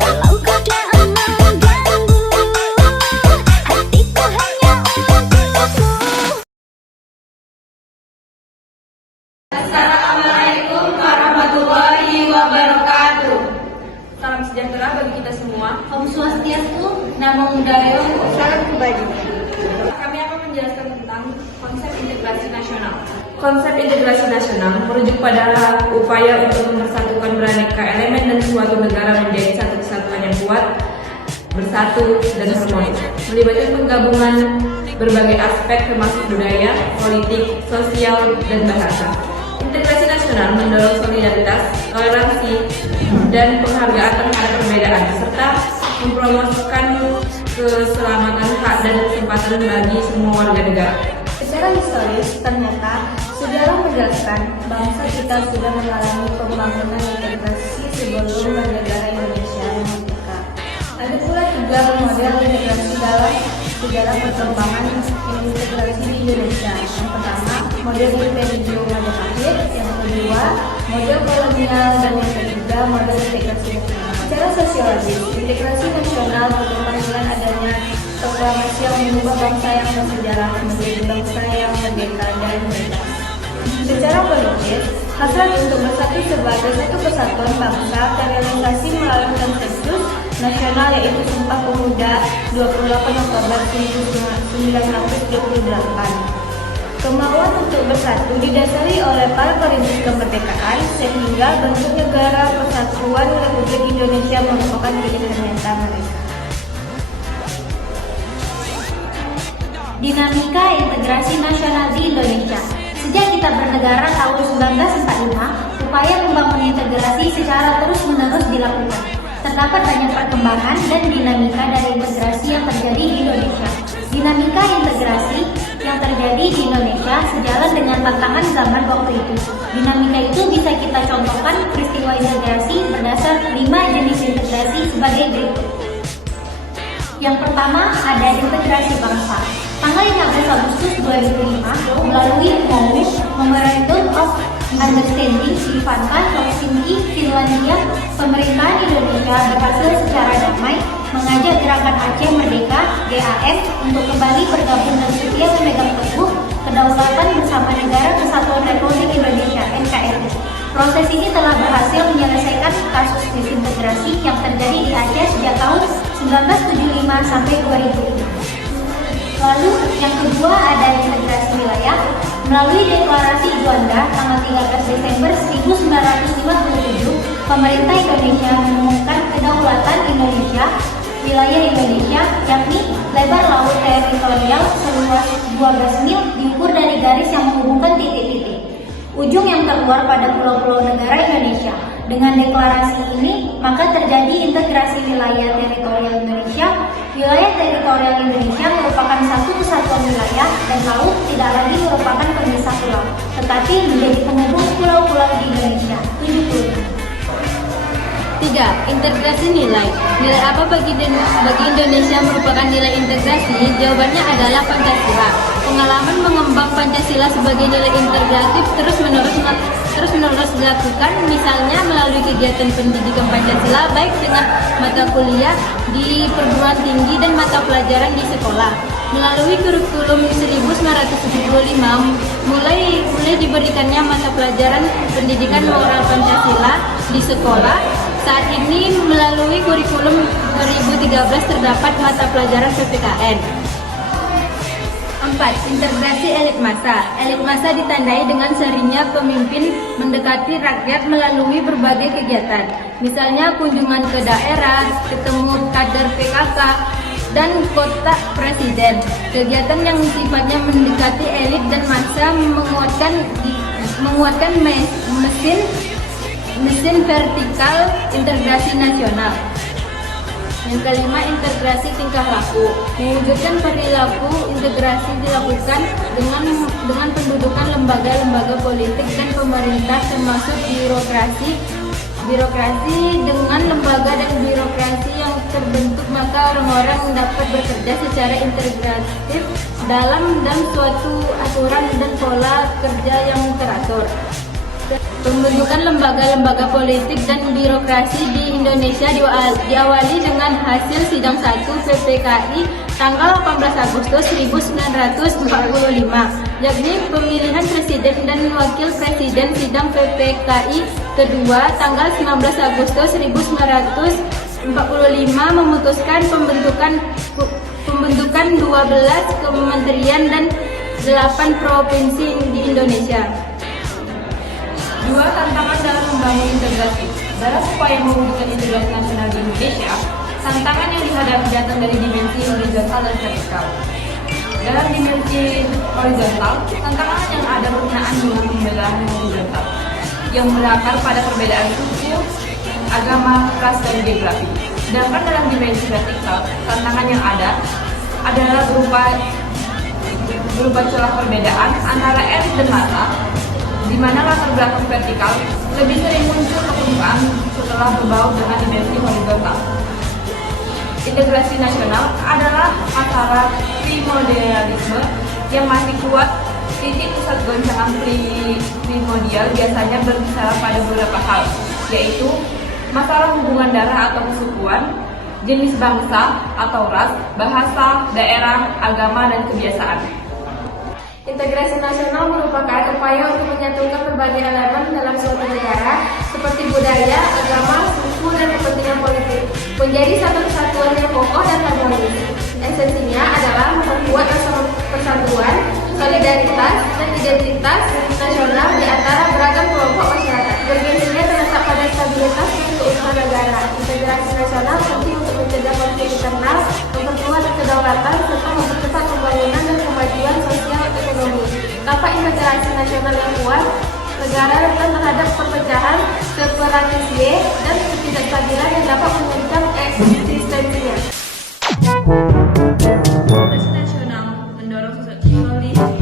walau godaan mengganggu, hatiku hanya untukmu. Assalamualaikum warahmatullahi wabarakatuh. Salam sejahtera bagi kita semua. Om Swastiastu, Namo Buddhaya, Salam kebajikan. Kami akan menjelaskan tentang konsep integrasi nasional. Konsep integrasi nasional merujuk pada upaya untuk mempersatukan beraneka elemen dan suatu negara menjadi satu kesatuan yang kuat, bersatu dan harmonis, melibatkan penggabungan berbagai aspek termasuk budaya, politik, sosial, dan bahasa. Integrasi nasional mendorong solidaritas, toleransi, dan penghargaan terhadap perbedaan, serta mempromosikan keselamatan hak dan kesempatan bagi semua warga negara. Secara historis, ternyata sejarah menjelaskan bangsa kita sudah mengalami pembangunan integrasi sebelum negara Indonesia merdeka. Ada pula 3 model integrasi dalam sejarah perkembangan integrasi di Indonesia. Yang pertama, model Imperium Majapahit. Yang kedua, model kolonial. Dan yang ketiga, model integrasi nasional. Secara sosiologis, integrasi nasional berkembang dengan adanya proklamasi yang mengubah bangsa yang bersejarah menjadi bangsa yang merdeka dan bebas. Secara politis, hasrat untuk bersatu sebagai satu kesatuan bangsa terrealisasi melalui konsensus nasional yaitu Sumpah Pemuda 28 Oktober 1928. Kemauan untuk bersatu didasari oleh para perintis kemerdekaan sehingga bentuk negara persatuan Republik Indonesia merupakan pilihan nyata mereka. Dinamika integrasi nasional di Indonesia. Sejak kita bernegara tahun 1945, upaya membangun integrasi secara terus-menerus dilakukan. Terdapat banyak perkembangan dan dinamika dari integrasi yang terjadi di Indonesia. Dinamika integrasi yang terjadi di Indonesia sejalan dengan tantangan zaman waktu itu. Dinamika itu bisa kita contohkan peristiwa integrasi berdasar 5 jenis integrasi sebagai berikut. Yang pertama ada integrasi bangsa. Tanggal 15 Agustus 2005 melalui MOU Memorandum of Understanding di Vantaa, Helsinki, Finlandia, pemerintahan Indonesia berhasil secara damai mengajak Gerakan Aceh Merdeka (GAM) untuk kembali bergabung dan setia memegang teguh kedaulatan bersama Negara Kesatuan Republik Indonesia (NKRI). Proses ini telah berhasil menyelesaikan kasus disintegrasi yang terjadi di Aceh sejak tahun 1975 sampai 2005. Lalu yang kedua ada integrasi wilayah. Melalui deklarasi Juanda tanggal 13 Desember 1957, pemerintah Indonesia mengumumkan kedaulatan Indonesia, wilayah Indonesia, yakni lebar laut teritorial seluas 12 mil diukur dari garis yang menghubungkan titik-titik ujung yang keluar pada pulau-pulau negara Indonesia. Dengan deklarasi ini, maka terjadi integrasi wilayah teritorial Indonesia. Wilayah teritorial Indonesia merupakan satu kesatuan wilayah dan laut tidak lagi merupakan pemisah pulau, tetapi menjadi penghubung pulau-pulau di Indonesia. 70. 3. Integrasi nilai. Nilai apa bagi Indonesia merupakan nilai integrasi? Jawabannya adalah Pancasila. Pengalaman mengembang Pancasila sebagai nilai integratif terus-menerus dilakukan, misalnya melalui kegiatan pendidikan Pancasila baik dengan mata kuliah di perguruan tinggi dan mata pelajaran di sekolah. Melalui kurikulum 1975 mulai diberikannya mata pelajaran pendidikan moral Pancasila di sekolah. Saat ini melalui kurikulum 2013 terdapat mata pelajaran PPKN. 4. Integrasi elit massa. Elit massa ditandai dengan seringnya pemimpin mendekati rakyat melalui berbagai kegiatan. Misalnya kunjungan ke daerah, ketemu kader PKK, dan kota presiden. Kegiatan yang sifatnya mendekati elit dan massa menguatkan mesin vertikal integrasi nasional. Yang kelima, integrasi tingkah laku. Mewujudkan perilaku integrasi dilakukan dengan pendudukan lembaga-lembaga politik dan pemerintah termasuk birokrasi dengan lembaga dan birokrasi yang terbentuk, maka orang-orang dapat bekerja secara integratif dalam suatu aturan dan pola kerja yang teratur. Pembentukan lembaga-lembaga politik dan birokrasi di Indonesia diawali dengan hasil sidang 1 PPKI tanggal 18 Agustus 1945, yakni pemilihan presiden dan wakil presiden. Sidang PPKI kedua tanggal 19 Agustus 1945 memutuskan pembentukan 12 kementerian dan 8 provinsi di Indonesia. 2. Tantangan dalam membangun integrasi. Dalam upaya mewujudkan integrasi nasional di Indonesia, tantangan yang dihadapi datang dari dimensi horizontal dan vertikal. Dalam dimensi horizontal, tantangan yang ada berkenaan dengan pembelahan horizontal, yang berakar pada perbedaan suku, agama, ras, dan geografi. Sedangkan dalam dimensi vertikal, tantangan yang ada adalah berupa celah perbedaan antara elit dan massa, di mana latar belakang vertikal lebih sering muncul ke permukaan setelah berbaur dengan dimensi horizontal. Integrasi nasional adalah antara primordialisme yang masih kuat. Titik pusat goncangan primordial biasanya berkisar pada beberapa hal, yaitu masalah hubungan darah atau kesukuan, jenis bangsa atau ras, bahasa, daerah, agama, dan kebiasaan. Integrasi nasional merupakan upaya untuk menyatukan berbagai elemen dalam suatu negara seperti budaya, agama, suku, dan kepentingan politik menjadi satu kesatuan yang kokoh dan harmonis. Esensinya adalah memperkuat rasa persatuan, solidaritas, dan identitas nasional di antara beragam kelompok masyarakat. Urgensinya terletak pada stabilitas dan keutuhan negara. Integrasi nasional penting untuk mencegah konflik internal, memperkuat kedaulatan, serta mempercepat pembangunan dan kemajuan sosial ekonomi. Tanpa integrasi nasional yang kuat, negara rentan terhadap perpecahan, separatisme, dan ketidakstabilan yang dapat mengancam eksistensinya. Integrasi nasional mendorong sosialisasi